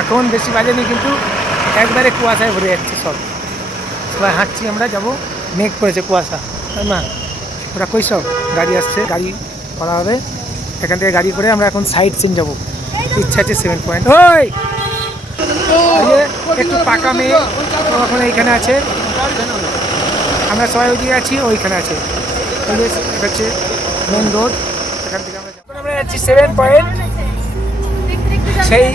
এখন বেশি বাজেনি, কিন্তু একবারে কুয়াশায় ভরে যাচ্ছে সব। সবাই হাঁটছি আমরা, যাব মেঘ পড়েছে কুয়াশা, তাই না? ওরা কই সব? গাড়ি আসছে, গাড়ি করা হবে। এখান থেকে গাড়ি করে আমরা এখন সাইড সিন যাব। ইচ্ছা আছে সেভেন পয়েন্ট ওই! একটু পাকা মেয়ে এখন এইখানে আছে। আমরা সবাই ওই ওইদিকে আছি ওইখানে আছে। হচ্ছে মেন রোড এখান থেকে আমরা যাচ্ছি সেভেন পয়েন্ট সেই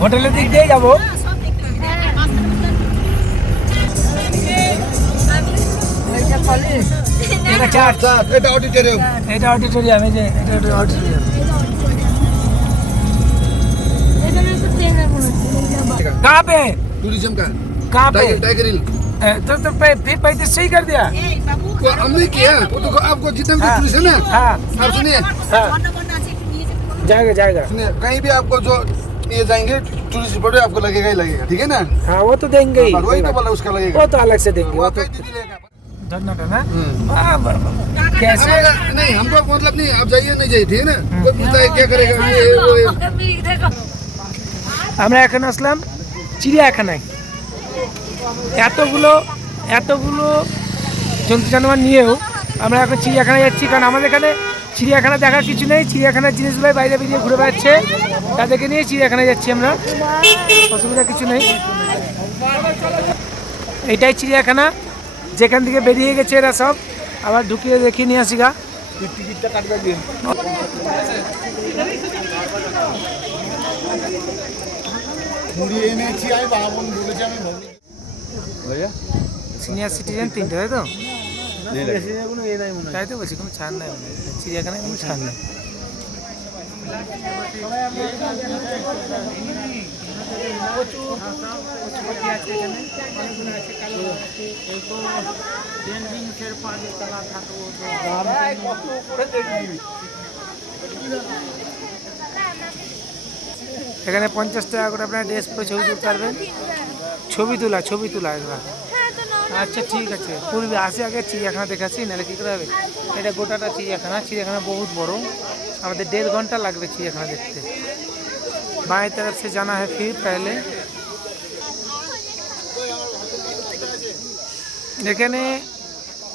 হোটেলের দিক দিয়ে যাবো এটা চার্চ এটা অডিটোরিয়াম এটা অডিটোরিয়াম এই যে এটা অডিটোরিয়াম कहाँ पे टूरिज्म का कहाँ पे टाइगर टाइगर हिल ए, तो तो पे, फिर पैंतीस सही कर दिया वो हमने किया वो तो आपको जितने भी हाँ। टूरिस्ट है ना हाँ आप सुनिए हाँ जाएगा जाएगा सुनिए कहीं भी आपको जो ये जाएंगे टूरिस्ट बोर्ड आपको लगेगा ही लगेगा ठीक है ना हाँ वो तो देंगे ही पर वही तो बोला उसका लगेगा वो तो अलग से देंगे वो वो तो पैसे दिलेगा। धरना का ना हम्म। हाँ, ब- ब- कैसे हमें- नहीं हमको मतलब नहीं आप जाइए नहीं जाइए ठीक है ना कोई पूछता है क्या करेगा ये वो ये। আমরা এখন আসলাম চিড়িয়াখানায় এতগুলো এতগুলো জন্তু জানোয়ার নিয়েও আমরা এখন চিড়িয়াখানায় যাচ্ছি কারণ আমাদের এখানে চিড়িয়াখানা দেখার কিছু নেই। চিড়িয়াখানার জিনিসগুলো বাইরে বেরিয়ে ঘুরে বেড়াচ্ছে। তাদেরকে নিয়ে চিড়িয়াখানায় যাচ্ছি আমরা। অসুবিধা কিছু নেই। এইটাই চিড়িয়াখানা। যেখান থেকে বেরিয়ে গেছে এরা সব। আবার ঢুকিয়ে দেখিয়ে নিয়ে আসি গা। সিনিয়র সিটিজেন তিনটে তাই তো? তাই তো বলছি কোনো ছাড় নাই চিড়িয়াখানায় কোনো ছাড় নাই। এখানে পঞ্চাশ টাকা করে আপনার ড্রেস পরে ছবি তুলতে পারবেন। ছবি তোলা ছবি তোলা এগুলা। আচ্ছা ঠিক আছে পূর্বে আসে আগে চিড়িয়াখানা দেখাচ্ছি নাহলে কী করে হবে এটা গোটাটা চিড়িয়াখানা চিড়িয়াখানা বহুত বড় আমাদের দেড় ঘন্টা লাগবে চিড়িয়াখানা দেখতে बाएं तरफ से जाना है फिर पहले এখানে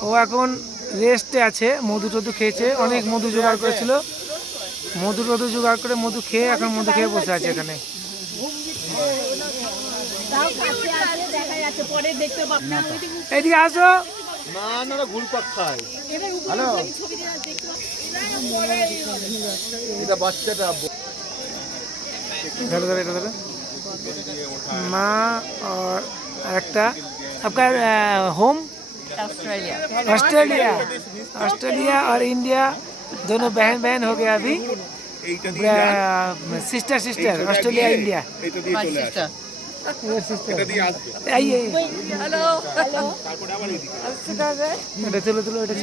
ও এখন রেস্টে আছে মধু টধু খেয়েছে অনেক মধু জোগাড় করেছিল মধু টধু জোগাড় করে মধু খেয়ে এখন মধু খেয়ে বসে আছে এখানে এদিকে আসো এটা বাচ্চাটা धरो धरो धरो माँ और একটা आपका होम ऑस्ट्रेलिया ऑस्ट्रेलिया ऑस्ट्रेलिया और इंडिया दोनों बहन बहन हो गया अभी सिस्टर सिस्टर ऑस्ट्रेलिया इंडिया এটা চলে চলো এটা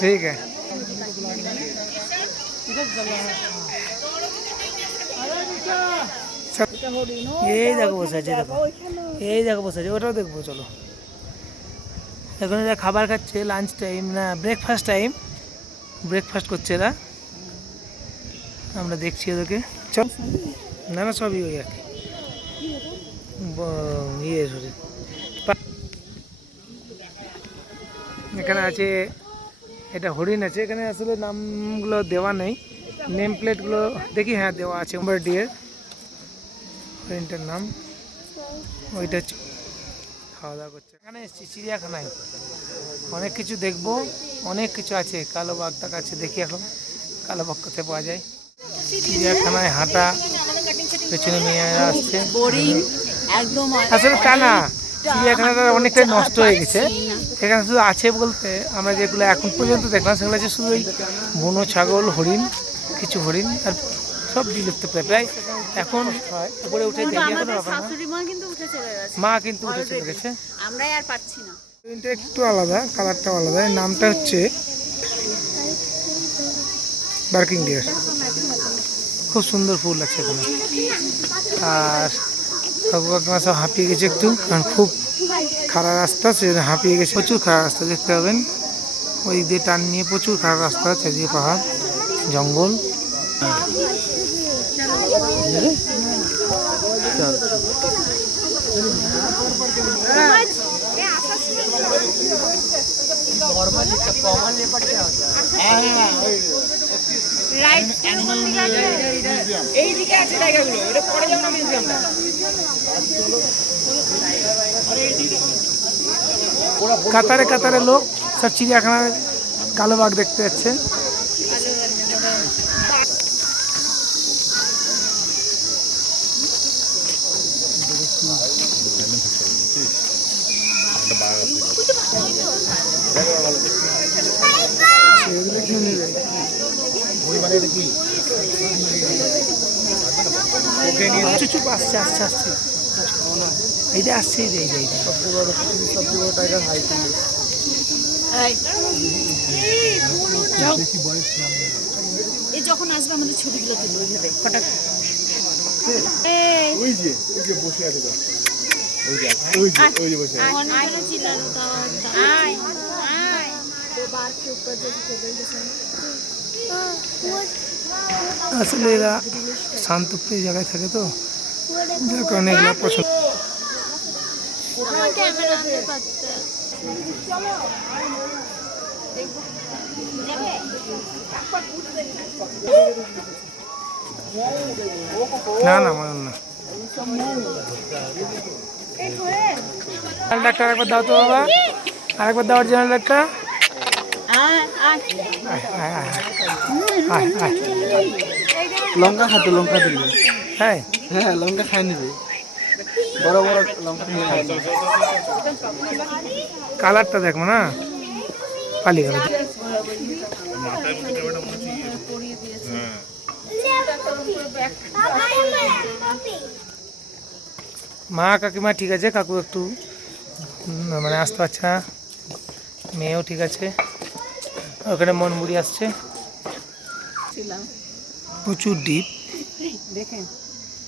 ঠিক আছে। এই দেখো বসে আছে দেখো। এই দেখো বসে আছে ওটাও দেখব চলো। এখন যা খাবার খাচ্ছে লাঞ্চ টাইম না ব্রেকফাস্ট টাইম ব্রেকফাস্ট করছে এরা। আমরা দেখছি ওদেরকে। চল। না না, সবই ওই আর ইয়ে সরি। এখানে আছে, এটা হরিণ আছে। এখানে আসলে নামগুলো দেওয়া নেই। নেম প্লেটগুলো দেখি হ্যাঁ দেওয়া আছে। উম্বার ডিয়ের হরিণটার নাম। ওইটা খাওয়া দাওয়া করছে। এখানে এসেছি, চিড়িয়াখানায়। অনেক কিছু দেখব। অনেক কিছু আছে কালো বাঘটা কাছে দেখি এখন কালো বাঘ কোথায় পাওয়া যায়। চিড়িয়াখানায় হাঁটা পেছনে মেয়েরা আসছে। আসলে তা না চিড়িয়াখানাটা অনেকটাই নষ্ট হয়ে গেছে। এখানে শুধু আছে বলতে আমরা যেগুলো এখন পর্যন্ত দেখলাম সেগুলো আছে শুধু ওই বুনো ছাগল হরিণ কিছু হরিণ আর সব বিলুপ্ত প্রায়। প্রায় এখন উপরে উঠে কিন্তু চলে গেছে। মা কিন্তু উঠে চলে গেছে। আমরাই আর পাচ্ছি না। হরিণটা একটু আলাদা কালারটাও আলাদা নামটা হচ্ছে বার্কিং ডিয়ার খুব সুন্দর ফুল আছে এখানে। আর কাকু কাকিমা সব হাঁপিয়ে গেছে একটু কারণ খুব খারাপ রাস্তা সে হাঁপিয়ে গেছে। প্রচুর খারাপ রাস্তা দেখতে পাবেন। ওই দিয়ে টান নিয়ে প্রচুর খারাপ রাস্তা চারিদিকে পাহাড় জঙ্গল। কাতারে কাতারে লোক সব চিড়িয়াখানায় কালো বাঘ দেখতে যাচ্ছে। চুপ আসছে আসছে আসছে এইটা আসছে এই যে এই যে, এই যখন আসবে আমাদের ছবিগুলো তুলবে ওইভাবে ফটাক। ওই যে ওই যে বসে আছে ওই যে ওই যে ওই যে বসে আছে। আসলে এরা শান্তপ্রিয় জায়গায় থাকে তো, যার কারণে এগুলো পছন্দ না না আমার না। ডাক্তার একবার দাও তো বাবা, আরেকবার দাও জেনারেল ডাক্তার। লঙ্কা খাতো লঙ্কা দিলে। হ্যাঁ। হ্যাঁ লঙ্কা খাই নিবে। বড় বড় লঙ্কা কালারটা দেখব না? পালিয়ে গেল। মা কাকিমা ঠিক আছে? কাকু একটু মানে আসতে পারছে না। মেয়েও ঠিক আছে। ওখানে মন মুড়ি আসছে প্রচুর ডিপ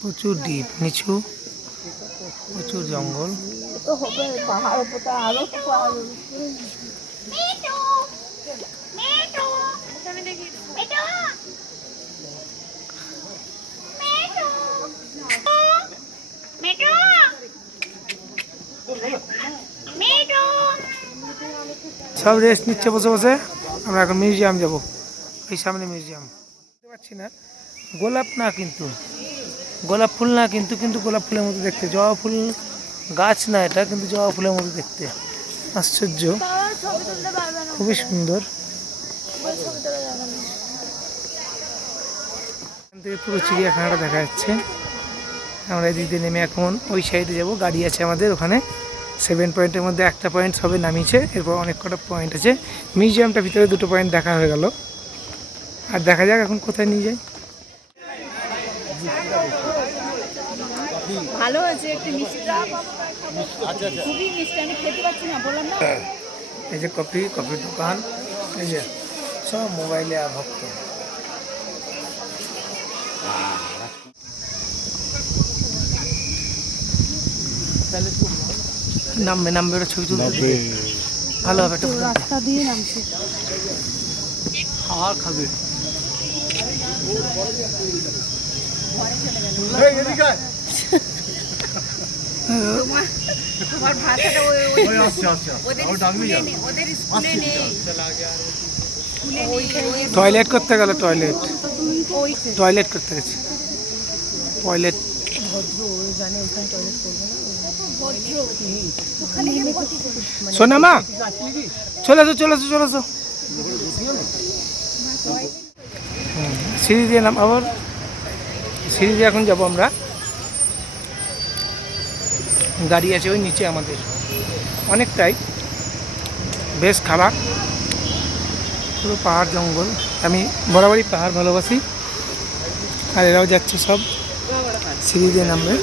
প্রচুর ডিপ নিচু। প্রচুর জঙ্গল। সব রেস্ট নিচ্ছে বসে বসে? আমরা এখন মিউজিয়াম যাব। ওই সামনে মিউজিয়াম। বুঝতে পারছি না? গোলাপ না কিন্তু। গোলাপ ফুল না কিন্তু কিন্তু গোলাপ ফুলের মতো দেখতে। জবা ফুল গাছ না এটা, কিন্তু জবা ফুলের মতো দেখতে। আশ্চর্য। খুবই সুন্দর। এখান থেকে পুরো চিড়িয়াখানাটা দেখা যাচ্ছে। আমরা এদিক দিয়ে নেমে এখন ওই সাইডে যাব। গাড়ি আছে আমাদের ওখানে। সেভেন পয়েন্টের মধ্যে একটা পয়েন্ট সবে নামিয়েছে এরপর অনেক কটা পয়েন্ট আছে। মিউজিয়ামটা ভিতরে দুটো পয়েন্ট দেখা হয়ে গেল। আর দেখা যাক এখন কোথায় নিয়ে যাই। ভালো আছে একটু খুবই মিষ্টি আমি খেতে পারছি না বললাম না। এই যে কফি কফির দোকান এই যে সব মোবাইলে ভক্ত নামবে নামবে ওটা ছবি তুলতে ভালো হবে একটা। রাস্তা দিয়ে নামছি। খাওয়ার খাবে। তোমার ভাষাটা ওদের স্কুলে নেই টয়লেট করতে গেল টয়লেট। টয়লেট করতে গেছে। টয়লেট। শোনা মা চলে আসো চলে আসো চলে আসো। সিঁড়ি দিয়ে নাম, আবার সিঁড়ি দিয়ে এখন যাব আমরা। গাড়ি আছে ওই নিচে আমাদের। অনেকটাই। বেশ খারাপ। পুরো পাহাড় জঙ্গল। আমি বরাবরই পাহাড় ভালোবাসি। আর এরাও যাচ্ছে সব। সিঁড়ি দিয়ে নামবে।